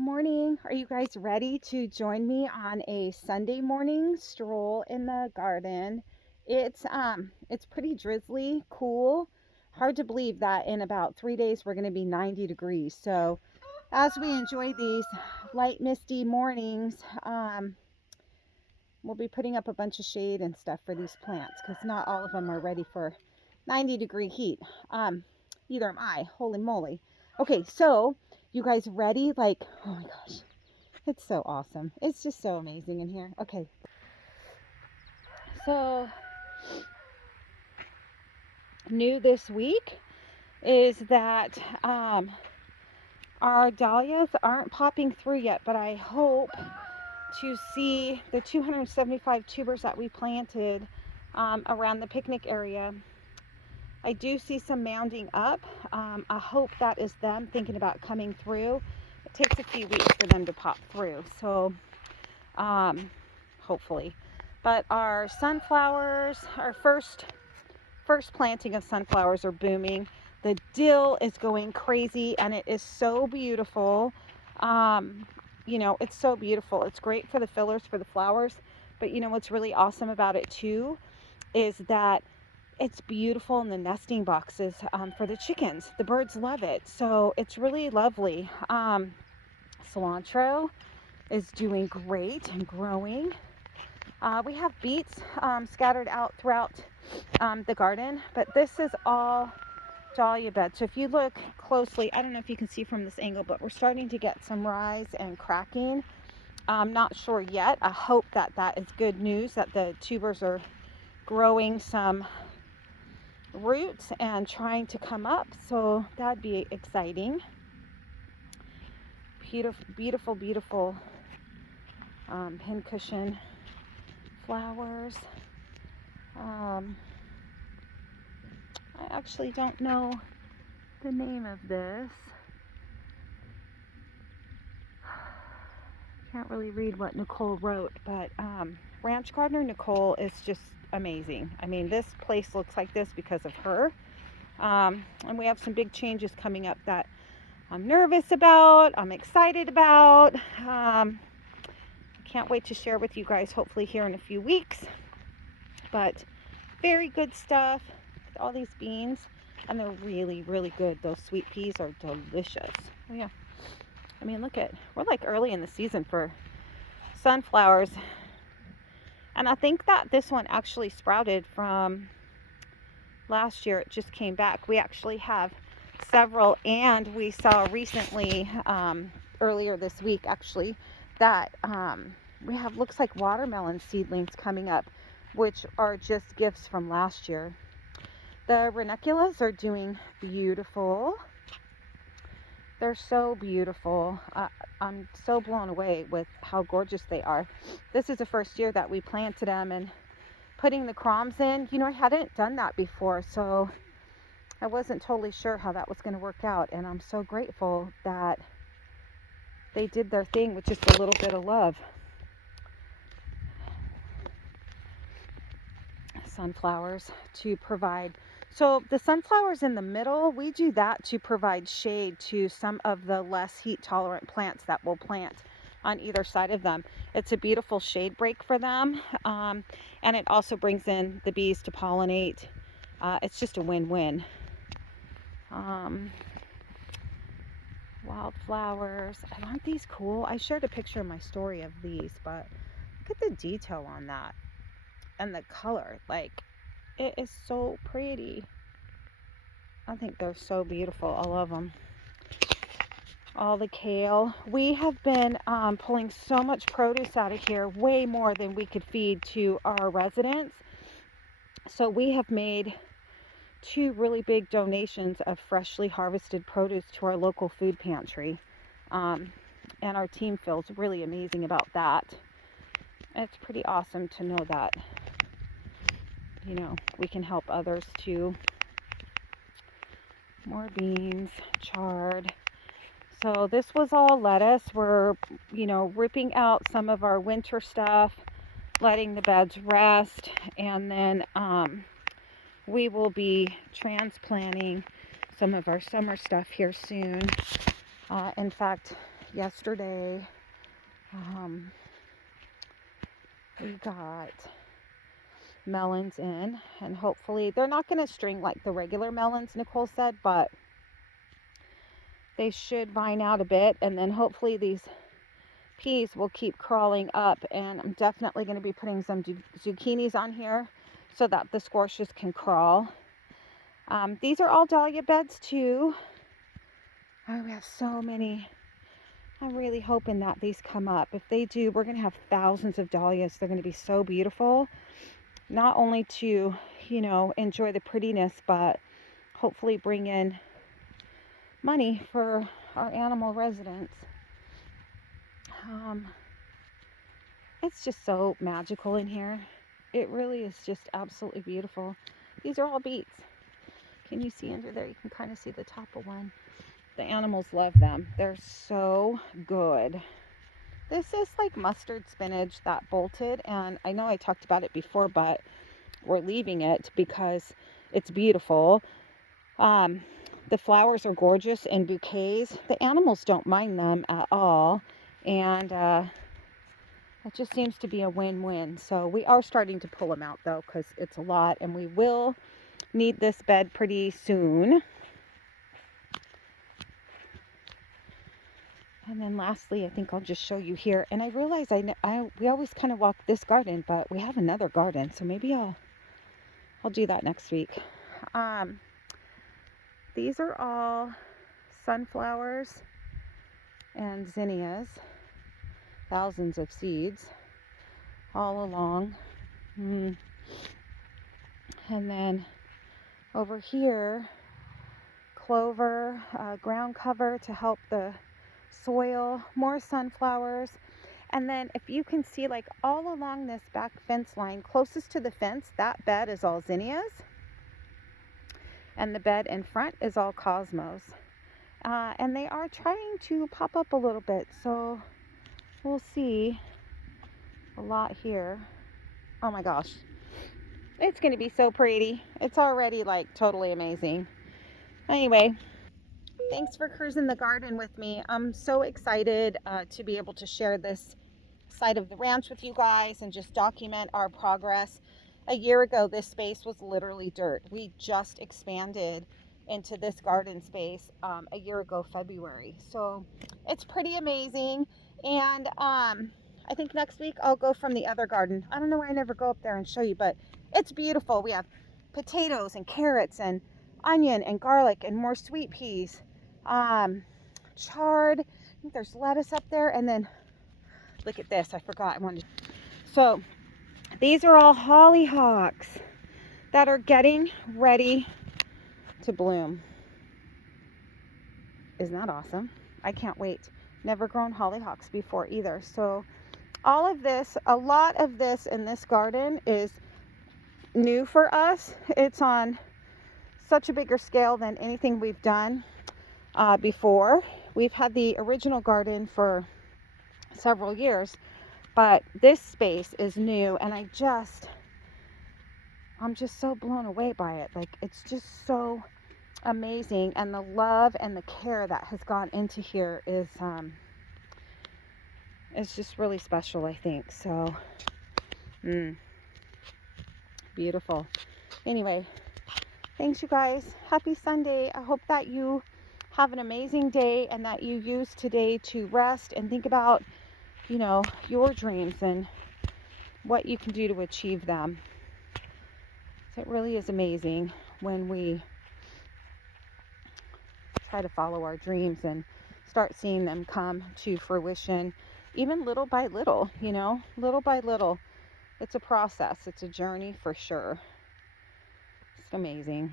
morning. Are you guys ready to join me on a Sunday morning stroll in the garden? It's pretty drizzly, cool. Hard to believe that in about 3 days we're going to be 90 degrees. So, as we enjoy these light misty mornings, we'll be putting up a bunch of shade and stuff for these plants because not all of them are ready for 90-degree heat. Either am I. Holy moly. Okay, so you guys ready? Like, oh my gosh, it's so awesome. It's just so amazing in here. Okay, so new this week is that our dahlias aren't popping through yet, but I hope to see the 275 tubers that we planted around the picnic area. I do see some mounding up. I hope that is them thinking about coming through. It takes a few weeks for them to pop through, so hopefully. But our sunflowers, our first planting of sunflowers are booming. The dill is going crazy, and it is so beautiful. It's so beautiful. It's great for the fillers for the flowers, but what's really awesome about it too is that it's beautiful in the nesting boxes for the chickens. The birds love it, so it's really lovely. Cilantro is doing great and growing. We have beets scattered out throughout the garden, but this is all dahlia bed. So if you look closely, I don't know if you can see from this angle, but we're starting to get some rise and cracking. I'm not sure yet. I hope that is good news, that the tubers are growing some roots and trying to come up, so that'd be exciting. Beautiful pincushion flowers. I actually don't know the name of this. Can't really read what Nicole wrote, but Ranch Gardener Nicole is just amazing. I mean, this place looks like this because of her. And we have some big changes coming up that I'm nervous about, I'm excited about. Can't wait to share with you guys, hopefully here in a few weeks. But very good stuff. All these beans, and they're really, really good. Those sweet peas are delicious. Oh, yeah. I mean, we're like early in the season for sunflowers. And I think that this one actually sprouted from last year. It just came back. We actually have several, and we saw recently, earlier this week actually, that we have, looks like watermelon seedlings coming up, which are just gifts from last year. The ranunculus are doing beautiful. They're so beautiful. I'm so blown away with how gorgeous they are. This is the first year that we planted them and putting the crowns in. I hadn't done that before, so I wasn't totally sure how that was going to work out, and I'm so grateful that they did their thing with just a little bit of love. Sunflowers to provide. So the sunflowers in the middle, we do that to provide shade to some of the less heat tolerant plants that we'll plant on either side of them. It's a beautiful shade break for them, and it also brings in the bees to pollinate. It's just a win-win. Wildflowers, aren't these cool? I shared a picture in my story of these, but look at the detail on that and the color. Like, it is so pretty. I think they're so beautiful. I love them. All the kale. We have been pulling so much produce out of here, way more than we could feed to our residents. So we have made 2 really big donations of freshly harvested produce to our local food pantry. And our team feels really amazing about that. It's pretty awesome to know that, we can help others too. More beans, chard. So this was all lettuce. We're, ripping out some of our winter stuff, letting the beds rest, and then we will be transplanting some of our summer stuff here soon. In fact, yesterday. We got melons in, and hopefully they're not going to string like the regular melons, Nicole said, but they should vine out a bit, and then hopefully these peas will keep crawling up. And I'm definitely going to be putting some zucchinis on here so that the squashes can crawl. These are all dahlia beds too. Oh, we have so many. I'm really hoping that these come up. If they do, we're going to have thousands of dahlias. They're going to be so beautiful. Not only to, you know, enjoy the prettiness, but hopefully bring in money for our animal residents. It's just so magical in here. It really is just absolutely beautiful. These are all beets. Can you see under there? You can kind of see the top of one. The animals love them. They're so good. This is like mustard spinach that bolted, and I know I talked about it before, but we're leaving it because it's beautiful. The flowers are gorgeous in bouquets. The animals don't mind them at all, and it just seems to be a win-win. So we are starting to pull them out though, because it's a lot, and we will need this bed pretty soon. And then lastly, I think I'll just show you here. And I realize we always kind of walk this garden, but we have another garden, so maybe I'll do that next week. These are all sunflowers and zinnias. Thousands of seeds all along. And then over here, clover, ground cover to help the soil, more sunflowers. And then if you can see, like all along this back fence line, closest to the fence, that bed is all zinnias. And the bed in front is all cosmos. And they are trying to pop up a little bit, so we'll see a lot here. Oh my gosh. It's going to be so pretty. It's already like totally amazing. Anyway, thanks for cruising the garden with me. I'm so excited to be able to share this side of the ranch with you guys and just document our progress. A year ago, this space was literally dirt. We just expanded into this garden space a year ago, February. So it's pretty amazing. And I think next week I'll go from the other garden. I don't know why I never go up there and show you, but it's beautiful. We have potatoes and carrots and onion and garlic and more sweet peas. Chard. I think there's lettuce up there. And then look at this. I forgot. So these are all hollyhocks that are getting ready to bloom. Isn't that awesome? I can't wait. Never grown hollyhocks before either. So all of this, a lot of this in this garden is new for us. It's on such a bigger scale than anything we've done before. We've had the original garden for several years, but this space is new, and I'm just so blown away by it. Like, it's just so amazing, and the love and the care that has gone into here is it's just really special, I think. So beautiful. Anyway, thanks you guys. Happy Sunday. I hope that you have an amazing day and that you use today to rest and think about, you know, your dreams and what you can do to achieve them. So it really is amazing when we try to follow our dreams and start seeing them come to fruition, even little by little, you know, little by little. It's a process. It's a journey for sure. It's amazing.